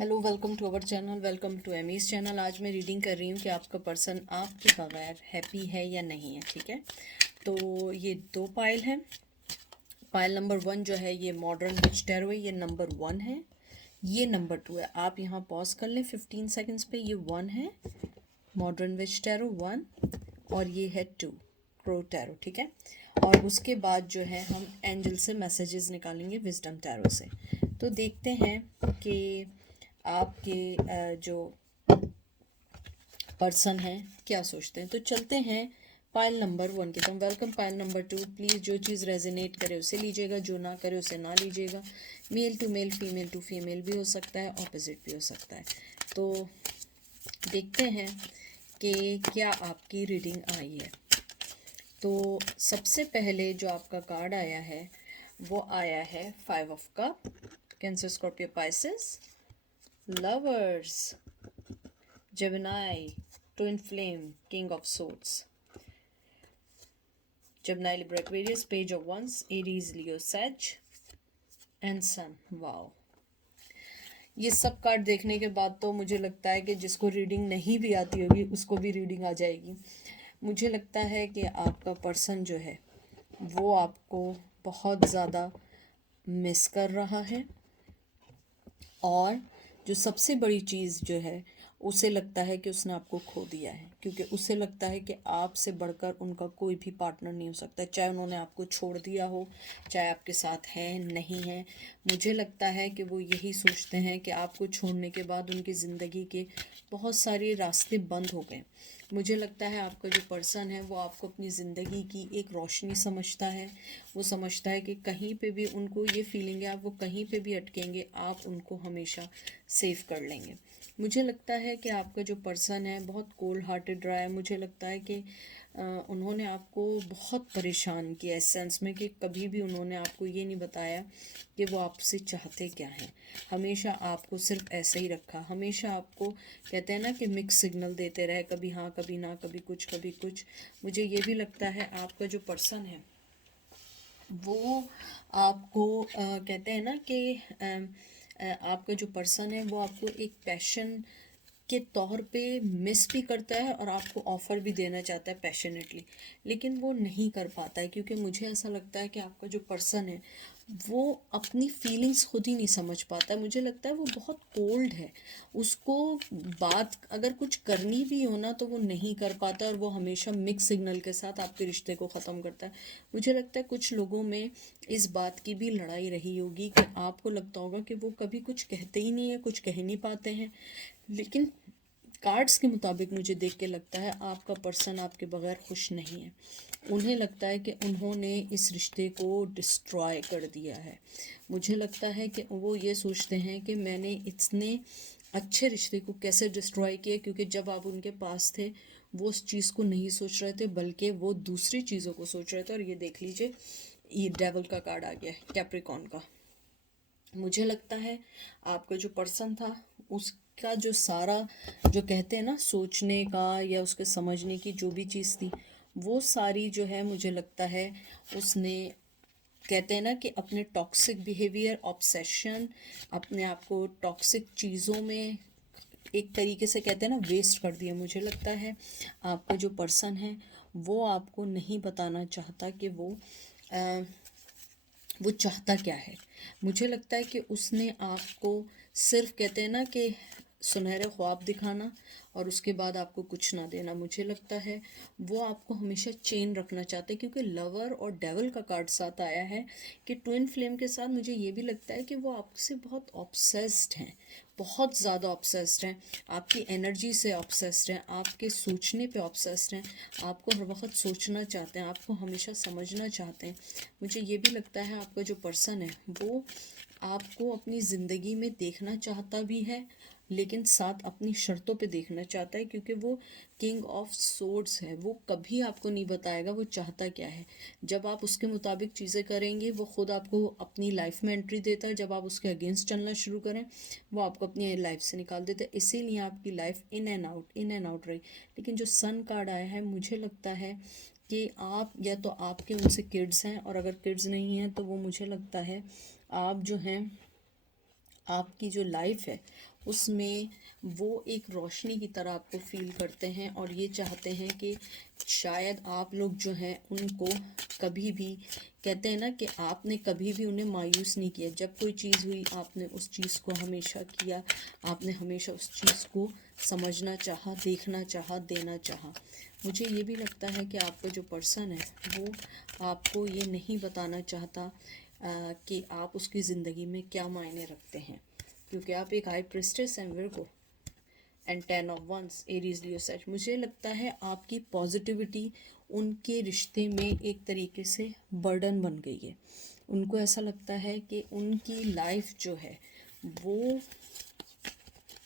Hello, welcome to our channel, welcome to Amy's channel. आज मैं reading कर रही हूँ कि आपका पर्सन आपके बगैर हैप्पी है या नहीं है। ठीक है, तो ये दो पाइल हैं। पाइल नंबर 1 जो है ये मॉडर्न विच टैरो है, ये नंबर 1 है, ये नंबर 2 है। आप यहाँ पॉज कर लें 15 सेकेंड्स पे। ये 1 है मॉडर्न विच टैरो 1, और ये है 2 क्रो टैरो। ठीक है, और उसके बाद जो है हम एंजल से मैसेजेस निकालेंगे विजडम टैरो से। तो देखते हैं कि आपके जो पर्सन हैं क्या सोचते हैं। तो चलते हैं पाइल नंबर 1 की तरफ। Welcome pile number 2। प्लीज़ जो चीज़ रेजोनेट करे उसे लीजिएगा, जो ना करे उसे ना लीजिएगा। Male to male, female to female भी हो सकता है, ऑपोजिट भी हो सकता है। तो देखते हैं कि क्या आपकी रीडिंग आई है। तो सबसे पहले जो आपका कार्ड आया है वो आया है 5 of cup, cancer, Scorpio, Pisces, lovers, Gemini, Twin Flame, King of Swords, Gemini, Libra, Aquarius, Page of Wands, Aries, Leo, Sag, and Sun. Wow, ये सब कार्ड देखने के बाद तो मुझे लगता है कि जिसको रीडिंग नहीं भी आती होगी उसको भी रीडिंग आ जाएगी। मुझे लगता है कि आपका पर्सन जो है वो आपको बहुत ज़्यादा मिस कर रहा है, और जो सबसे बड़ी चीज़ जो है उसे लगता है कि उसने आपको खो दिया है, क्योंकि उसे लगता है कि आपसे बढ़कर उनका कोई भी पार्टनर नहीं हो सकता, चाहे उन्होंने आपको छोड़ दिया हो, चाहे आपके साथ है नहीं है। मुझे लगता है कि वो यही सोचते हैं कि आपको छोड़ने के बाद उनकी ज़िंदगी के बहुत सारे रास्ते बंद हो गए। मुझे लगता है आपका जो पर्सन है वो आपको अपनी ज़िंदगी की एक रोशनी समझता है। वो समझता है कि कहीं पे भी उनको ये फीलिंग है, आप वो कहीं पे भी अटकेंगे आप उनको हमेशा सेव कर लेंगे। मुझे लगता है कि आपका जो पर्सन है बहुत कोल्ड हार्टेड रहा है। मुझे लगता है कि उन्होंने आपको बहुत परेशान किया इस सेंस में कि कभी भी उन्होंने आपको ये नहीं बताया कि वो आपसे चाहते क्या हैं। हमेशा आपको सिर्फ ऐसे ही रखा, हमेशा आपको कहते हैं ना कि मिक्स सिग्नल देते रहे, कभी हाँ कभी ना, कभी कुछ कभी कुछ। मुझे ये भी लगता है आपका जो पर्सन है वो आपको कहते हैं ना कि आपका जो पर्सन है वो आपको एक पैशन के तौर पे मिस भी करता है और आपको ऑफ़र भी देना चाहता है पैशनेटली, लेकिन वो नहीं कर पाता है, क्योंकि मुझे ऐसा लगता है कि आपका जो पर्सन है वो अपनी फीलिंग्स खुद ही नहीं समझ पाता है। मुझे लगता है वो बहुत कोल्ड है, उसको बात अगर कुछ करनी भी हो ना तो वो नहीं कर पाता, और वो हमेशा मिक्स सिग्नल के साथ आपके रिश्ते को ख़त्म करता है। मुझे लगता है कुछ लोगों में इस बात की भी लड़ाई रही होगी कि आपको लगता होगा कि वो कभी कुछ कहते ही नहीं है, कुछ कह नहीं पाते हैं, लेकिन कार्ड्स के मुताबिक मुझे देख के लगता है आपका पर्सन आपके बगैर खुश नहीं है। उन्हें लगता है कि उन्होंने इस रिश्ते को डिस्ट्रॉय कर दिया है। मुझे लगता है कि वो ये सोचते हैं कि मैंने इतने अच्छे रिश्ते को कैसे डिस्ट्रॉय किया, क्योंकि जब आप उनके पास थे वो उस चीज़ को नहीं सोच रहे थे बल्कि वो दूसरी चीज़ों को सोच रहे थे। और ये देख लीजिए, ये डेविल का कार्ड आ गया है, कैप्रिकॉर्न का। मुझे लगता है आपका जो पर्सन था उसका जो सारा जो कहते हैं ना सोचने का या उसके समझने की जो भी चीज़ थी वो सारी जो है मुझे लगता है उसने कहते हैं ना कि अपने टॉक्सिक बिहेवियर, ऑब्सेशन, अपने आप को टॉक्सिक चीज़ों में एक तरीके से कहते हैं ना वेस्ट कर दिया। मुझे लगता है आपका जो पर्सन है वो आपको नहीं बताना चाहता कि वो चाहता क्या है। मुझे लगता है कि उसने आपको सिर्फ कहते हैं ना कि सुनहरे ख्वाब दिखाना और उसके बाद आपको कुछ ना देना। मुझे लगता है वो आपको हमेशा चेन रखना चाहते हैं, क्योंकि लवर और डेवल का कार्ड साथ आया है कि ट्विन फ्लेम के साथ मुझे ये भी लगता है कि वो आपसे बहुत ऑब्सेस्ड हैं, बहुत ज़्यादा ऑब्सेस्ड हैं, आपकी एनर्जी से ऑब्सेस्ड हैं, आपके सोचने पे ऑब्सेस्ड हैं, आपको हर वक्त सोचना चाहते हैं, आपको हमेशा समझना चाहते हैं। मुझे ये भी लगता है आपका जो पर्सन है वो आपको अपनी ज़िंदगी में देखना चाहता भी है, लेकिन साथ अपनी शर्तों पे देखना चाहता है, क्योंकि वो किंग ऑफ सोर्ड्स है। वो कभी आपको नहीं बताएगा वो चाहता क्या है। जब आप उसके मुताबिक चीज़ें करेंगे वो खुद आपको अपनी लाइफ में एंट्री देता है, जब आप उसके अगेंस्ट चलना शुरू करें वो आपको अपनी लाइफ से निकाल देता है। इसीलिए आपकी लाइफ इन एंड आउट रही। लेकिन जो सन कार्ड आया है मुझे लगता है कि आप या तो आपके उनसे किड्स हैं, और अगर किड्स नहीं हैं तो वो मुझे लगता है आप जो हैं आपकी जो लाइफ है उसमें वो एक रोशनी की तरह आपको फील करते हैं और ये चाहते हैं कि शायद आप लोग जो हैं उनको कभी भी, कहते हैं ना कि आपने कभी भी उन्हें मायूस नहीं किया। जब कोई चीज़ हुई आपने उस चीज़ को हमेशा किया, आपने हमेशा उस चीज़ को समझना चाहा, देखना चाहा, देना चाहा। मुझे ये भी लगता है कि आपका जो पर्सन है वो आपको ये नहीं बताना चाहता कि आप उसकी ज़िंदगी में क्या मायने रखते हैं, क्योंकि आप एक हाई प्रिस्टेस हैं Virgo and 10 of wands, Aries, Leo, सच। मुझे लगता है आपकी पॉजिटिविटी उनके रिश्ते में एक तरीके से बर्डन बन गई है। उनको ऐसा लगता है कि उनकी लाइफ जो है वो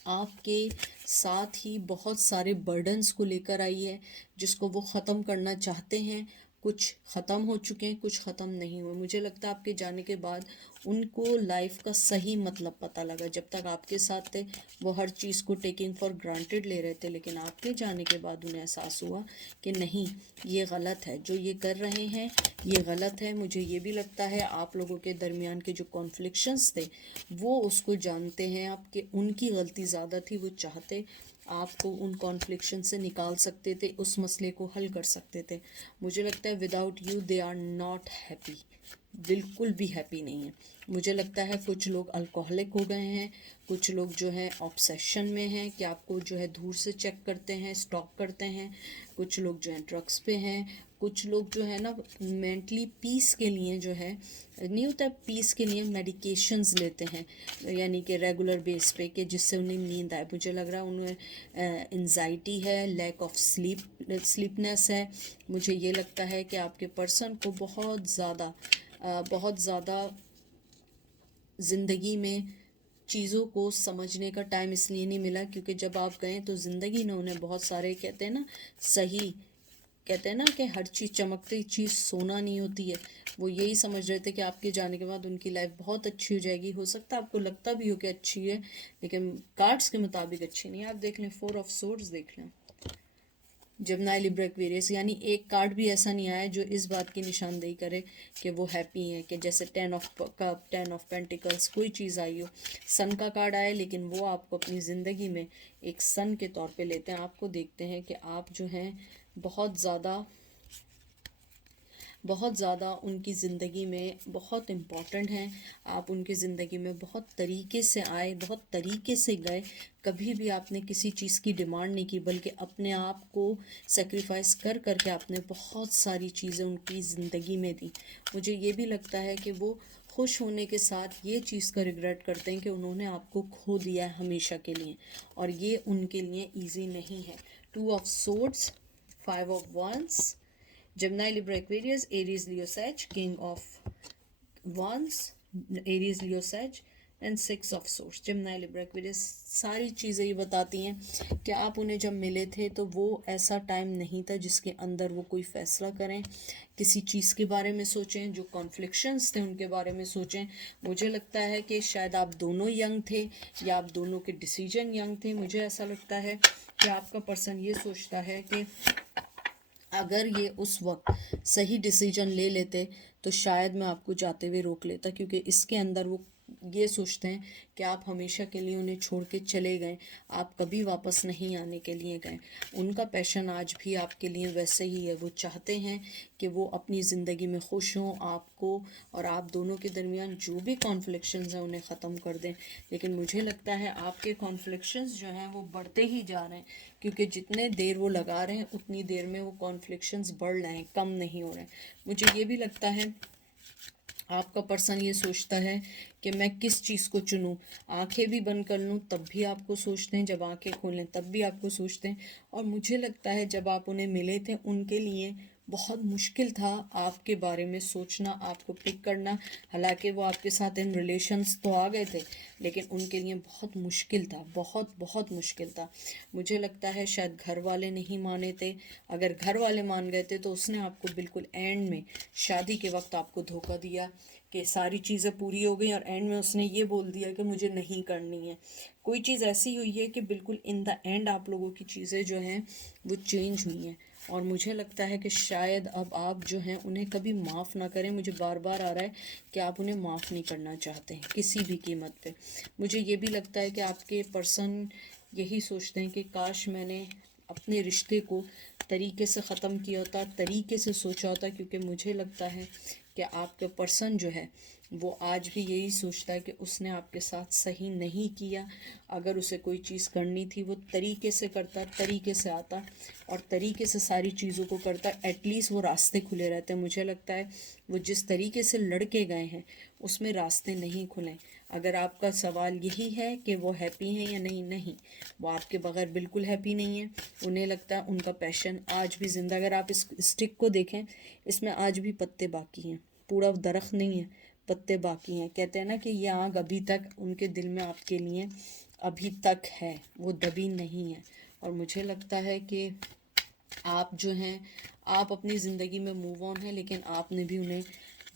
आपके साथ ही बहुत सारे बर्डन्स को लेकर आई है, जिसको वो ख़त्म करना चाहते हैं। कुछ ख़त्म हो चुके हैं, कुछ ख़त्म नहीं हुए। मुझे लगता है आपके जाने के बाद उनको लाइफ का सही मतलब पता लगा। जब तक आपके साथ थे वो हर चीज़ को टेकिंग फॉर ग्रांटेड ले रहे थे, लेकिन आपके जाने के बाद उन्हें एहसास हुआ कि नहीं, ये गलत है, जो ये कर रहे हैं ये गलत है। मुझे ये भी लगता है आप लोगों के दरमियान के जो कॉन्फ्लिक्शंस थे वो उसको जानते हैं आप कि उनकी गलती ज़्यादा थी। वो चाहते आपको उन कॉन्फ्लिक्शन से निकाल सकते थे, उस मसले को हल कर सकते थे। मुझे लगता है without you they are not happy, बिल्कुल भी हैप्पी नहीं है। मुझे लगता है कुछ लोग अल्कोहलिक हो गए हैं, कुछ लोग जो है ऑब्सेशन में हैं कि आपको जो है दूर से चेक करते हैं, स्टॉक करते हैं। कुछ लोग जो है ड्रग्स पे हैं, कुछ लोग जो है ना मेंटली पीस के लिए जो है, नहीं होता पीस के लिए मेडिकेशंस लेते हैं, यानी कि रेगुलर बेस पे, कि जिससे उन्हें नींद आए। मुझे लग रहा है उन्हें एंजाइटी है, लैक ऑफ स्लीपनेस है। मुझे ये लगता है कि आपके पर्सन को बहुत ज़्यादा ज़िंदगी में चीज़ों को समझने का टाइम इसलिए नहीं मिला क्योंकि जब आप गए तो ज़िंदगी ने उन्हें बहुत सारे, कहते हैं ना सही, कहते हैं ना कि हर चीज़, चमकती चीज़ सोना नहीं होती है। वो यही समझ रहे थे कि आपके जाने के बाद उनकी लाइफ बहुत अच्छी हो जाएगी। हो सकता है आपको लगता भी हो कि अच्छी है, लेकिन कार्ड्स के मुताबिक अच्छी नहीं है। आप देख लें 4 ऑफ सोर्ड्स देख लें, जमनाई, लिब्रा, एक्वेरियस, यानी एक कार्ड भी ऐसा नहीं आया जो इस बात की निशानदेही करे कि वो हैप्पी हैं। कि जैसे 10 ऑफ कप, 10 ऑफ पेंटिकल्स, कोई चीज़ आई हो। सन का कार्ड आया, लेकिन वो आपको अपनी ज़िंदगी में एक सन के तौर पे लेते हैं। आपको देखते हैं कि आप जो हैं बहुत ज़्यादा उनकी ज़िंदगी में बहुत इम्पॉर्टेंट हैं। आप उनकी ज़िंदगी में बहुत तरीके से आए, बहुत तरीके से गए। कभी भी आपने किसी चीज़ की डिमांड नहीं की, बल्कि अपने आप को सेक्रीफाइस कर करके आपने बहुत सारी चीज़ें उनकी ज़िंदगी में दी। मुझे ये भी लगता है कि वो खुश होने के साथ ये चीज़ का रिग्रेट करते हैं कि उन्होंने आपको खो दिया है हमेशा के लिए, और ये उनके लिए ईजी नहीं है। 2 of swords, 5 of wands, Gemini, Libra, Aquarius, Aries, Leo, Sag, King of Wands, Aries, Leo, Sag and 6 of source. Gemini, Libra, Aquarius, सारी चीज़ें ये बताती हैं कि आप उन्हें जब मिले थे तो वो ऐसा टाइम नहीं था जिसके अंदर वो कोई फ़ैसला करें, किसी चीज़ के बारे में सोचें, जो कॉन्फ्लिक्शंस थे उनके बारे में सोचें। मुझे लगता है कि शायद आप दोनों यंग थे या आप दोनों के डिसीजन यंग थे। मुझे ऐसा लगता है कि आपका पर्सन ये सोचता है कि अगर ये उस वक्त सही डिसीजन ले लेते तो शायद मैं आपको जाते हुए रोक लेता, क्योंकि इसके अंदर वो ये सोचते हैं कि आप हमेशा के लिए उन्हें छोड़ के चले गए, आप कभी वापस नहीं आने के लिए गए। उनका पैशन आज भी आपके लिए वैसे ही है। वो चाहते हैं कि वो अपनी ज़िंदगी में खुश हों, आपको और आप दोनों के दरमियान जो भी कॉन्फ्लिक्शंस हैं उन्हें ख़त्म कर दें। लेकिन मुझे लगता है आपके कॉन्फ्लिक्शंस जो हैं वो बढ़ते ही जा रहे हैं, क्योंकि जितने देर वो लगा रहे हैं उतनी देर में वो कॉन्फ्लिक्शंस बढ़ रहे हैं, कम नहीं हो रहे हैं। मुझे ये भी लगता है आपका पर्सन ये सोचता है कि मैं किस चीज़ को चुनूं, आंखें भी बंद कर लूं तब भी आपको सोचते हैं, जब आंखें खोलें तब भी आपको सोचते हैं। और मुझे लगता है जब आप उन्हें मिले थे उनके लिए बहुत मुश्किल था आपके बारे में सोचना, आपको पिक करना। हालांकि वो आपके साथ इन रिलेशंस तो आ गए थे, लेकिन उनके लिए बहुत मुश्किल था, बहुत बहुत मुश्किल था। मुझे लगता है शायद घर वाले नहीं माने थे। अगर घर वाले मान गए थे तो उसने आपको बिल्कुल एंड में, शादी के वक्त आपको धोखा दिया कि सारी चीज़ें पूरी हो गई और एंड में उसने ये बोल दिया कि मुझे नहीं करनी है। कोई चीज़ ऐसी हुई है कि बिल्कुल इन द एंड आप लोगों की चीज़ें जो हैं वो चेंज हुई हैं। और मुझे लगता है कि शायद अब आप जो हैं उन्हें कभी माफ़ ना करें। मुझे बार बार आ रहा है कि आप उन्हें माफ़ नहीं करना चाहते हैं किसी भी कीमत पे। मुझे ये भी लगता है कि आपके पर्सन यही सोचते हैं कि काश मैंने अपने रिश्ते को तरीके से ख़त्म किया होता, तरीके से सोचा होता, क्योंकि मुझे लगता है कि आपके पर्सन जो है वो आज भी यही सोचता है कि उसने आपके साथ सही नहीं किया। अगर उसे कोई चीज़ करनी थी वो तरीके से करता, तरीके से आता और तरीके से सारी चीज़ों को करता, एटलीस्ट वो रास्ते खुले रहते हैं। मुझे लगता है वो जिस तरीके से लड़के गए हैं उसमें रास्ते नहीं खुले। अगर आपका सवाल यही है कि वो हैप्पी हैं या नहीं, नहीं, वो आपके बगैर बिल्कुल हैप्पी नहीं है। उन्हें लगता है उनका पैशन आज भी ज़िंदा। अगर आप इस स्टिक को देखें, इसमें आज भी पत्ते बाकी हैं, पूरा दरख्त नहीं है, पत्ते बाकी हैं। कहते हैं ना कि ये आग अभी तक उनके दिल में आपके लिए अभी तक है, वो दबी नहीं है। और मुझे लगता है कि आप जो हैं, आप अपनी ज़िंदगी में मूव ऑन हैं, लेकिन आपने भी उन्हें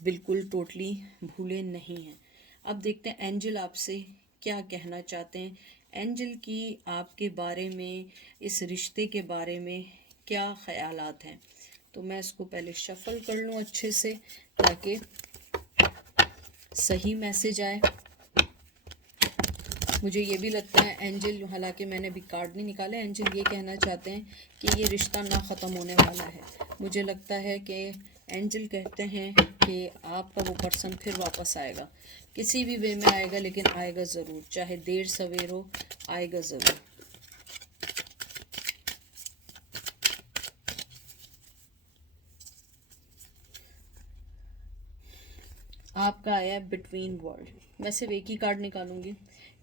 बिल्कुल टोटली भूले नहीं हैं। अब देखते हैं एंजल आपसे क्या कहना चाहते हैं। एंजल की आपके बारे में, इस रिश्ते के बारे में क्या ख़यालात हैं। तो मैं इसको पहले शफ़ल कर लूँ अच्छे से ताकि सही मैसेज आए। मुझे ये भी लगता है एंजल, हालांकि मैंने अभी कार्ड नहीं निकाले, एंजल ये कहना चाहते हैं कि ये रिश्ता ना ख़त्म होने वाला है। मुझे लगता है कि एंजल कहते हैं कि आपका वो पर्सन फिर वापस आएगा, किसी भी वे में आएगा, लेकिन आएगा ज़रूर, चाहे देर सवेर हो, आएगा ज़रूर। आपका आया है बिटवीन वर्ल्ड। मैं सिर्फ एक ही कार्ड निकालूंगी।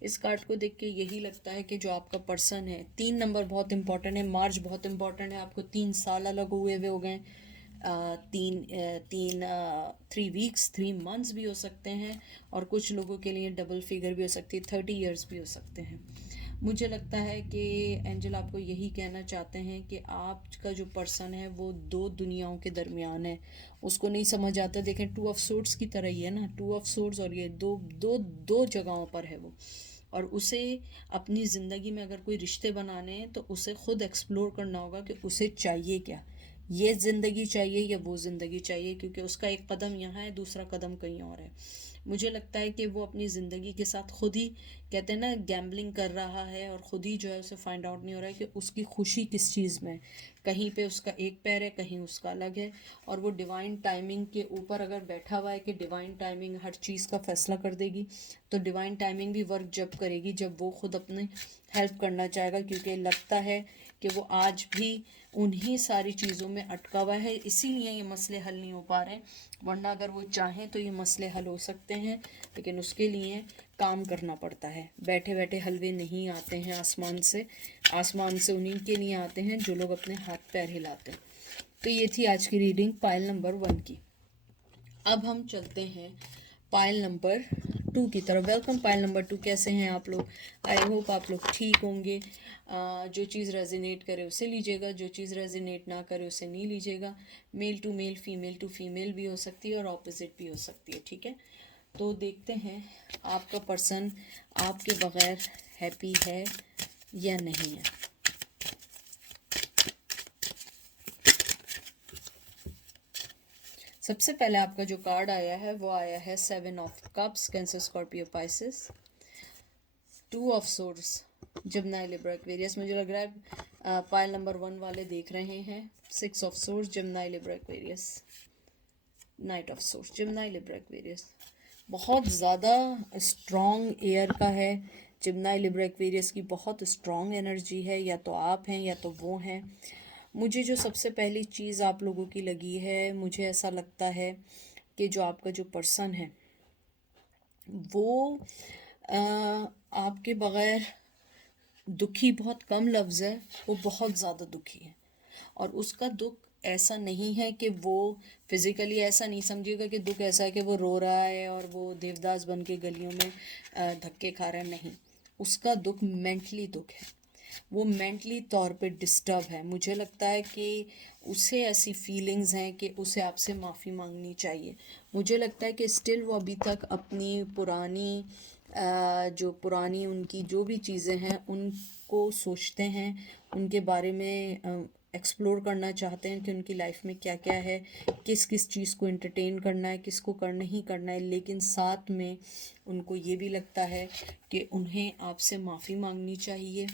इस कार्ड को देख के यही लगता है कि जो आपका पर्सन है, 3 नंबर बहुत इंपॉर्टेंट है, मार्च बहुत इंपॉर्टेंट है। आपको 3 साल अलग हुए हुए हो गए, तीन 3 वीक्स 3 मंथ्स भी हो सकते हैं, और कुछ लोगों के लिए डबल फिगर भी हो सकती है, 30 ईयर्स भी हो सकते हैं। मुझे लगता है कि एंजल आपको यही कहना चाहते हैं कि आपका जो पर्सन है वो 2 दुनियाओं के दरमियान है, उसको नहीं समझ आता। देखें 2 ऑफ सोर्ड्स की तरह ही है ना, 2 ऑफ सोर्ड्स, और ये दो दो दो जगहों पर है वो। और उसे अपनी ज़िंदगी में अगर कोई रिश्ते बनाने हैं तो उसे खुद एक्सप्लोर करना होगा कि उसे चाहिए क्या, ये ज़िंदगी चाहिए या वो ज़िंदगी चाहिए, क्योंकि उसका एक कदम यहाँ है, दूसरा कदम कहीं और है। मुझे लगता है कि वो अपनी ज़िंदगी के साथ खुद ही, कहते हैं ना, गैम्बलिंग कर रहा है, और ख़ुद ही जो है उसे फाइंड आउट नहीं हो रहा है कि उसकी खुशी किस चीज़ में है। कहीं पे उसका एक पैर है, कहीं उसका अलग है, और वो डिवाइन टाइमिंग के ऊपर अगर बैठा हुआ है कि डिवाइन टाइमिंग हर चीज़ का फैसला कर देगी, तो डिवाइन टाइमिंग भी वर्क जब करेगी जब वो खुद अपने हेल्प करना चाहेगा, क्योंकि लगता है कि वो आज भी उन्हीं सारी चीज़ों में अटका हुआ है, इसीलिए ये मसले हल नहीं हो पा रहे हैं। वरना अगर वो चाहें तो ये मसले हल हो सकते हैं, लेकिन उसके लिए काम करना पड़ता है। बैठे बैठे हलवे नहीं आते हैं आसमान से, आसमान से उन्हीं के लिए आते हैं जो लोग अपने हाथ पैर हिलाते हैं। तो ये थी आज की रीडिंग पाइल नंबर 1 की। अब हम चलते हैं पाइल नंबर 2 की तरफ। वेलकम पाइल नंबर 2, कैसे हैं आप लोग? आई होप आप लोग ठीक होंगे। जो चीज़ रेजिनेट करे उसे लीजिएगा, जो चीज़ रेजिनेट ना करे उसे नहीं लीजिएगा। मेल टू फीमेल भी हो सकती है और ऑपोजिट भी हो सकती है, ठीक है। तो देखते हैं आपका पर्सन आपके बगैर हैप्पी है या नहीं है। सबसे पहले आपका जो कार्ड आया है वो आया है 7 of cups, cancer Scorpio Pisces, 2 of swords, जमनाई Libra Aquarius. मुझे लग रहा है पाइल नंबर 1 वाले देख रहे हैं। 6 of swords, जमनाई Libra Aquarius, night of swords, जमनाई Libra Aquarius. बहुत ज़्यादा स्ट्रॉन्ग एयर का है। जमनाई लिब्रा एक्वेरियस की बहुत स्ट्रॉन्ग एनर्जी है, या तो आप हैं या तो वो हैं। मुझे जो सबसे पहली चीज़ आप लोगों की लगी है, मुझे ऐसा लगता है कि जो आपका जो पर्सन है वो आपके बग़ैर दुखी बहुत कम लफ्ज़ है, वो बहुत ज़्यादा दुखी है। और उसका दुख ऐसा नहीं है कि वो फिज़िकली, ऐसा नहीं समझिएगा कि दुख ऐसा है कि वो रो रहा है और वो देवदास बन के गलियों में धक्के खा रहा है, नहीं। उसका दुख मेंटली दुख है, वो मेंटली तौर पे डिस्टर्ब है। मुझे लगता है कि उसे ऐसी फीलिंग्स हैं कि उसे आपसे माफ़ी मांगनी चाहिए। मुझे लगता है कि स्टिल वो अभी तक अपनी पुरानी जो पुरानी उनकी जो भी चीज़ें हैं उनको सोचते हैं, उनके बारे में एक्सप्लोर करना चाहते हैं कि उनकी लाइफ में क्या क्या है, किस किस चीज़ को एंटरटेन करना है, किसको कर नहीं करना है, लेकिन साथ में उनको ये भी लगता है कि उन्हें आपसे माफ़ी मांगनी चाहिए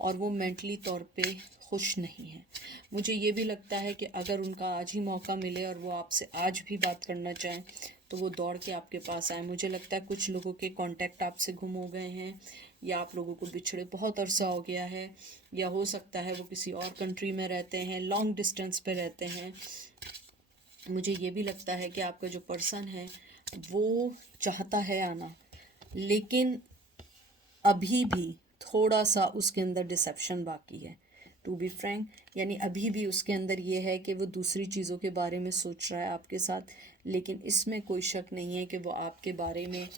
और वो मेंटली तौर पे खुश नहीं है। मुझे ये भी लगता है कि अगर उनका आज ही मौका मिले और वो आपसे आज भी बात करना चाहें तो वो दौड़ के आपके पास आए। मुझे लगता है कुछ लोगों के कांटेक्ट आपसे गुम हो गए हैं, या आप लोगों को बिछड़े बहुत अरसा हो गया है, या हो सकता है वो किसी और कंट्री में रहते हैं, लॉन्ग डिस्टेंस पे रहते हैं। मुझे ये भी लगता है कि आपका जो पर्सन है वो चाहता है आना, लेकिन अभी भी थोड़ा सा उसके अंदर डिसेप्शन बाकी है, टू बी फ्रैंक। यानी अभी भी उसके अंदर ये है कि वो दूसरी चीज़ों के बारे में सोच रहा है आपके साथ, लेकिन इसमें कोई शक नहीं है कि वो आपके बारे में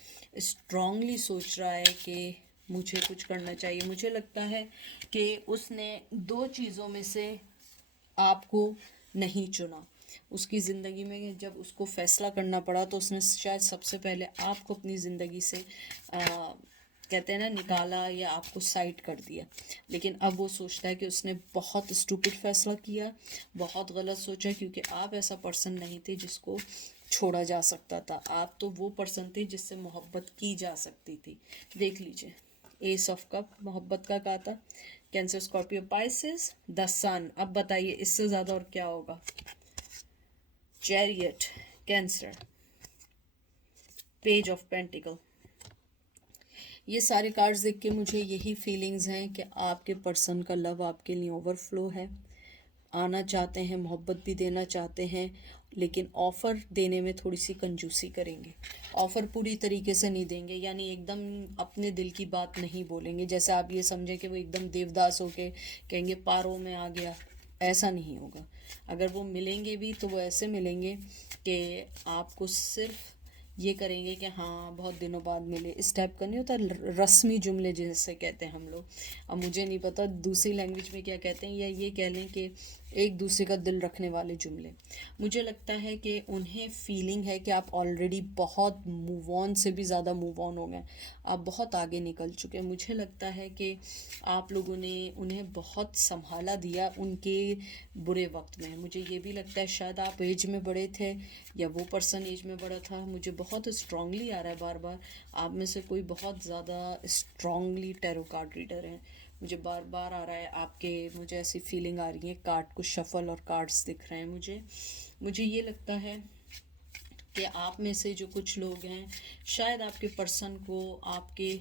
स्ट्रांगली सोच रहा है कि मुझे कुछ करना चाहिए। मुझे लगता है कि उसने दो चीज़ों में से आपको नहीं चुना। उसकी ज़िंदगी में जब उसको फ़ैसला करना पड़ा तो उसने शायद सबसे पहले आपको अपनी ज़िंदगी से कहते हैं ना निकाला, या आपको साइड कर दिया। लेकिन अब वो सोचता है कि उसने बहुत स्टूपिड फ़ैसला किया, बहुत गलत सोचा, क्योंकि आप ऐसा पर्सन नहीं थे जिसको छोड़ा जा सकता था। आप तो वो पर्सन थे जिससे मोहब्बत की जा सकती थी। देख लीजिए, एस ऑफ कप मोहब्बत का कहा था, कैंसर स्कॉर्पियो पाइसेस, द सन। अब बताइए इससे ज़्यादा और क्या होगा। Chariot cancer, page of pentacle. ये सारे कार्ड्स देख के मुझे यही फीलिंग्स हैं कि आपके पर्सन का लव आपके लिए ओवरफ्लो है, आना चाहते हैं, मोहब्बत भी देना चाहते हैं, लेकिन ऑफ़र देने में थोड़ी सी कंजूसी करेंगे। ऑफ़र पूरी तरीके से नहीं देंगे, यानी एकदम अपने दिल की बात नहीं बोलेंगे। जैसे आप ये समझें कि वो एकदम देवदास होके कहेंगे पारों में आ गया, ऐसा नहीं होगा। अगर वो मिलेंगे भी तो वो ऐसे मिलेंगे कि आपको सिर्फ ये करेंगे कि हाँ बहुत दिनों बाद मिले, इस टाइप का नहीं होता, रस्मी जुमले जिसे कहते हैं हम लोग। अब मुझे नहीं पता दूसरी लैंग्वेज में क्या कहते हैं, या ये कह लें कि एक दूसरे का दिल रखने वाले जुमले। मुझे लगता है कि उन्हें फीलिंग है कि आप ऑलरेडी बहुत मूव ऑन से भी ज़्यादा मूव ऑन हो गए, आप बहुत आगे निकल चुके हैं। मुझे लगता है कि आप लोगों ने उन्हें बहुत संभाला दिया उनके बुरे वक्त में। मुझे ये भी लगता है शायद आप एज में बड़े थे या वो पर्सन एज में बड़ा था। मुझे बहुत स्ट्रांगली आ रहा है बार बार, आप में से कोई बहुत ज़्यादा स्ट्रांगली टैरो कार्ड रीडर हैं। मुझे बार बार आ रहा है आपके, मुझे ऐसी फीलिंग आ रही है, कार्ड को शफल और कार्ड्स दिख रहे हैं मुझे ये लगता है कि आप में से जो कुछ लोग हैं, शायद आपके पर्सन को, आपके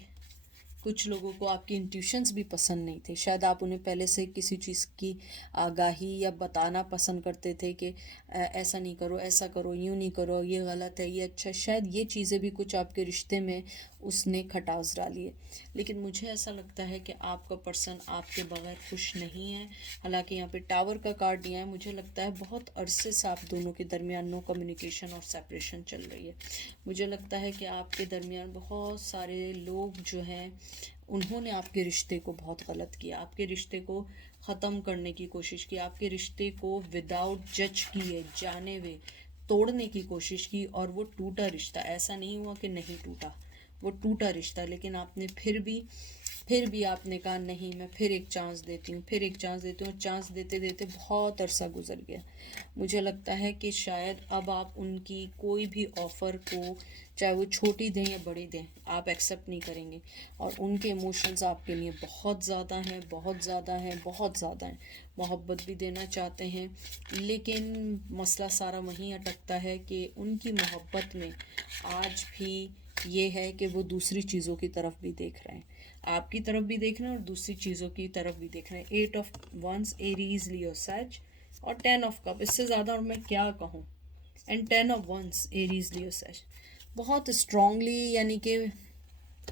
कुछ लोगों को आपकी इंट्यूशंस भी पसंद नहीं थे। शायद आप उन्हें पहले से किसी चीज़ की आगाही या बताना पसंद करते थे कि ऐसा नहीं करो, ऐसा करो, यूँ नहीं करो, ये गलत है, ये अच्छा है। शायद ये चीज़ें भी कुछ आपके रिश्ते में उसने खटास डाली है। लेकिन मुझे ऐसा लगता है कि आपका पर्सन आपके बगैर खुश नहीं है। हालांकि यहाँ पे टावर का कार्ड दिया है, मुझे लगता है बहुत अरसे से आप दोनों के दरमियान नो कम्युनिकेशन और सेपरेशन चल रही है। मुझे लगता है कि आपके दरमियान बहुत सारे लोग जो हैं उन्होंने आपके रिश्ते को बहुत गलत किया, आपके रिश्ते को ख़त्म करने की कोशिश की, आपके रिश्ते को विदाउट जज किए जाने हुए तोड़ने की कोशिश की, और वो टूटा रिश्ता। ऐसा नहीं हुआ कि नहीं टूटा, वो टूटा रिश्ता, लेकिन आपने फिर भी आपने कहा नहीं, मैं फिर एक चांस देती हूँ, फिर एक चांस देती हूँ। चांस देते देते बहुत अरसा गुजर गया। मुझे लगता है कि शायद अब आप उनकी कोई भी ऑफ़र को, चाहे वो छोटी दें या बड़ी दें, आप एक्सेप्ट नहीं करेंगे। और उनके इमोशंस आपके लिए बहुत ज़्यादा हैं, बहुत ज़्यादा हैं, बहुत ज़्यादा हैं। मोहब्बत भी देना चाहते हैं, लेकिन मसला सारा वहीं अटकता है कि उनकी मोहब्बत में आज भी ये है कि वो दूसरी चीज़ों की तरफ भी देख रहे हैं, आपकी तरफ भी देख रहे हैं और दूसरी चीज़ों की तरफ भी देख रहे हैं। 8 ऑफ वंस, एरीज, लियो, सैज, और 10 ऑफ कप। इससे ज़्यादा और मैं क्या कहूँ। एंड 10 ऑफ वंस, एरीज, लियो, सैज। बहुत स्ट्रांगली, यानी कि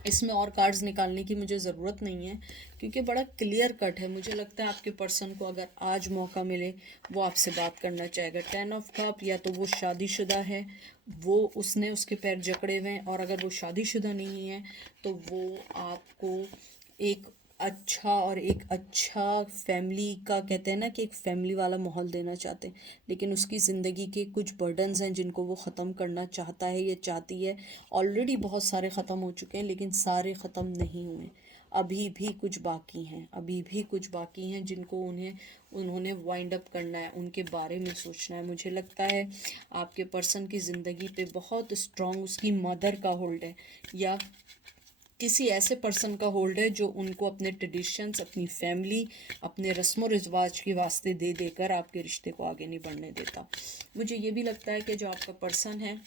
इसमें और कार्ड्स निकालने की मुझे ज़रूरत नहीं है, क्योंकि बड़ा क्लियर कट है। मुझे लगता है आपके पर्सन को अगर आज मौका मिले वो आपसे बात करना चाहेगा। 10 ऑफ कप, या तो वो शादीशुदा है, वो उसने उसके पैर जकड़े हुए हैं, और अगर वो शादीशुदा नहीं है तो वो आपको एक अच्छा, और एक अच्छा फैमिली का, कहते हैं ना कि एक फैमिली वाला माहौल देना चाहते हैं। लेकिन उसकी ज़िंदगी के कुछ बर्डन्स हैं जिनको वो ख़त्म करना चाहता है या चाहती है। ऑलरेडी बहुत सारे ख़त्म हो चुके हैं, लेकिन सारे ख़त्म नहीं हुए। अभी भी कुछ बाकी हैं, अभी भी कुछ बाकी हैं जिनको उन्होंने वाइंड अप करना है, उनके बारे में सोचना है। मुझे लगता है आपके पर्सन की ज़िंदगी पे बहुत स्ट्रॉन्ग उसकी मदर का होल्ड है, या किसी ऐसे पर्सन का होल्ड है जो उनको अपने ट्रेडिशंस, अपनी फैमिली, अपने रस्म व रिवाज के वास्ते दे देकर आपके रिश्ते को आगे नहीं बढ़ने देता। मुझे ये भी लगता है कि जो आपका पर्सन है,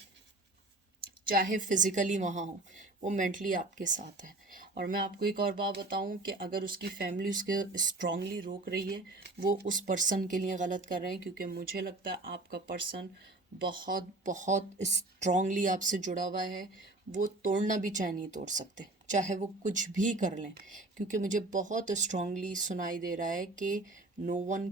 चाहे फिज़िकली वहाँ हो, वो मेंटली आपके साथ है। और मैं आपको एक और बात बताऊं कि अगर उसकी फैमिली उसके स्ट्रांगली रोक रही है, वो उस पर्सन के लिए गलत कर रहे हैं, क्योंकि मुझे लगता है आपका पर्सन बहुत बहुत स्ट्रांगली आपसे जुड़ा हुआ है। वो तोड़ना भी चाहे नहीं तोड़ सकते, चाहे वो कुछ भी कर लें, क्योंकि मुझे बहुत स्ट्रांगली सुनाई दे रहा है कि no one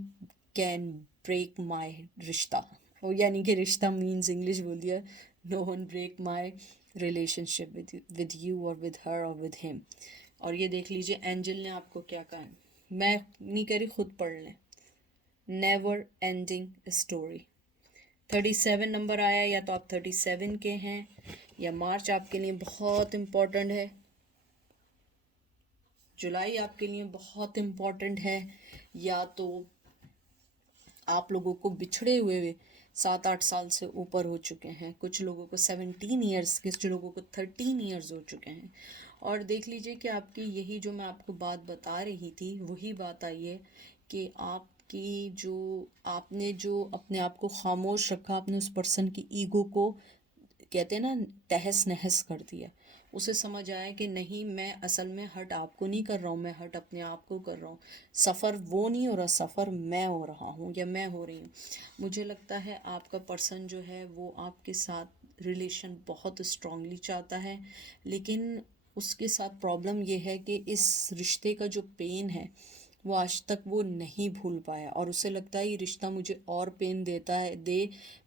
can break my रिश्ता, यानी कि रिश्ता मीन्स इंग्लिश बोल दिया, no one break my relationship with you और विद हर और विद हिम। और ये देख लीजिए एंजल ने आपको क्या कहा है, मैं नहीं कह रही, खुद पढ़ लें। Never ending story. 37 नंबर आया, या तो आप 37 के हैं, या मार्च आपके लिए बहुत इम्पोर्टेंट है, जुलाई आपके लिए बहुत इम्पोर्टेंट है, या तो आप लोगों को बिछड़े हुए 7-8 साल से ऊपर हो चुके हैं, कुछ लोगों को 17 ईयर्स, कुछ लोगों को 13 ईयर्स हो चुके हैं। और देख लीजिए कि आपकी यही जो मैं आपको बात बता रही थी, वही बात आई है कि आपकी जो आपने जो अपने आप को खामोश रखा, आपने उस पर्सन की ईगो को, कहते हैं ना, तहस नहस कर दिया। उसे समझ आया कि नहीं, मैं असल में हर्ट आपको नहीं कर रहा हूँ, मैं हर्ट अपने आप को कर रहा हूँ। सफ़र वो नहीं हो रहा, सफ़र मैं हो रहा हूँ या मैं हो रही हूँ। मुझे लगता है आपका पर्सन जो है वो आपके साथ रिलेशन बहुत स्ट्रांगली चाहता है, लेकिन उसके साथ प्रॉब्लम ये है कि इस रिश्ते का जो पेन है वो आज तक वो नहीं भूल पाया, और उसे लगता है ये रिश्ता मुझे और पेन देता है,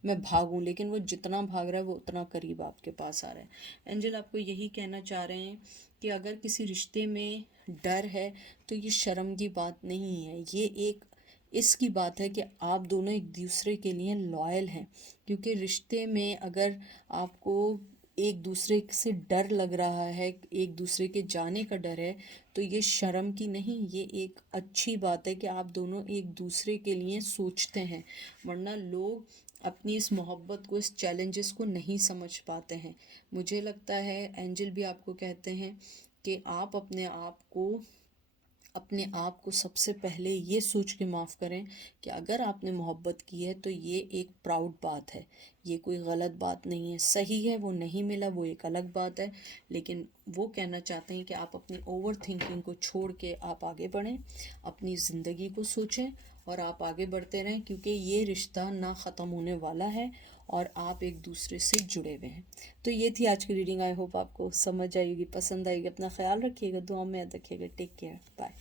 मैं भागूं, लेकिन वो जितना भाग रहा है वो उतना करीब आपके पास आ रहा है। एंजल आपको यही कहना चाह रहे हैं कि अगर किसी रिश्ते में डर है तो ये शर्म की बात नहीं है, ये एक इसकी बात है कि आप दोनों एक दूसरे के लिए लॉयल हैं। क्योंकि रिश्ते में अगर आपको एक दूसरे से डर लग रहा है, एक दूसरे के जाने का डर है, तो ये शर्म की नहीं, ये एक अच्छी बात है कि आप दोनों एक दूसरे के लिए सोचते हैं। वरना लोग अपनी इस मोहब्बत को, इस चैलेंजेस को नहीं समझ पाते हैं। मुझे लगता है एंजल भी आपको कहते हैं कि आप अपने आप को सबसे पहले ये सोच के माफ़ करें कि अगर आपने मोहब्बत की है तो ये एक प्राउड बात है, ये कोई गलत बात नहीं है। सही है वो नहीं मिला, वो एक अलग बात है, लेकिन वो कहना चाहते हैं कि आप अपनी ओवर थिंकिंग को छोड़ के आप आगे बढ़ें, अपनी ज़िंदगी को सोचें और आप आगे बढ़ते रहें, क्योंकि ये रिश्ता ना ख़त्म होने वाला है और आप एक दूसरे से जुड़े हुए हैं। तो ये थी आज की रीडिंग। आई होप आपको समझ आएगी, पसंद आएगी। अपना ख्याल रखिएगा, दुआ में याद रखिएगा। Take care, bye.